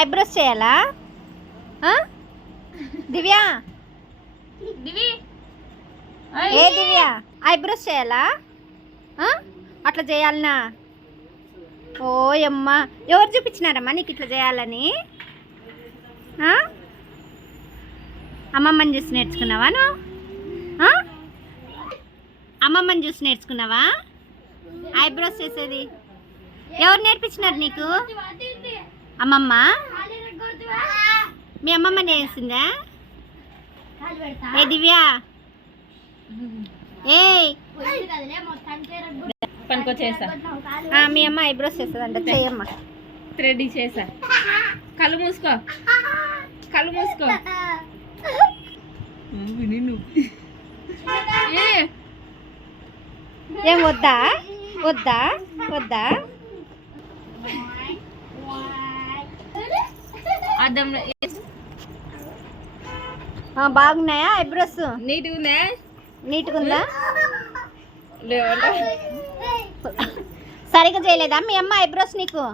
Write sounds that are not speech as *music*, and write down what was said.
Eyebrows చేయాలా? దివ్య? దివి. ఏ దివ్య? Eyebrows చేయాలా? అట్లా చేయాలనా? ఓ అమ్మ ఎవరు చూపించినారమ్మా నీకు ఇట్లా చేయాలని? అమ్మమ్మని చూసి నేర్చుకున్నావా నువ్వు? అమ్మమ్మని చూసి నేర్చుకున్నావా? ఐబ్రోస్ చేసేది. ఎవరు నేర్పించినారు నీకు? అమ్మమ్మ? మీ అమ్మమ్మ చేసిందా ఏ దివ్య? ఆ, మీ అమ్మ ఐబ్రోస్ చేస్తుందంట చేయమ్మ థ్రెడ్ చేసా. కళ్ళు మూసుకో. కళ్ళు మూసుకో. *laughs* ఏ. ఏం వద్దా? వద్దా? వద్దా? బాగున్నాయా ఐబ్రోస్? నీట్గా ఉందా నీట్గా ఉందా లేవంటే. సరిగా చేయలేదా మీ అమ్మ ఐబ్రోస్ నీకు?